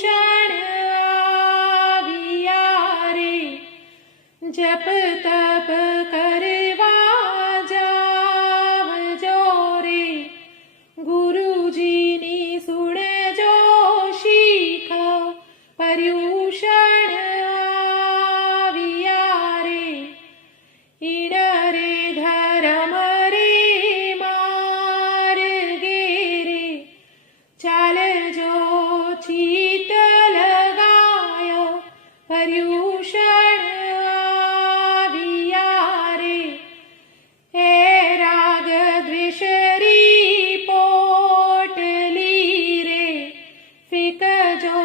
पर्यूषण आविया रे जप तप करवा जावजो रे गुरुजीनी सुणजो शीख पर्यूषण आविया रे ईण रे धर्म रे मार्गे रे चालजो चित्त लगाय पर्यूषण आविया रे हे राग द्वेष री पोटली रे फिकजो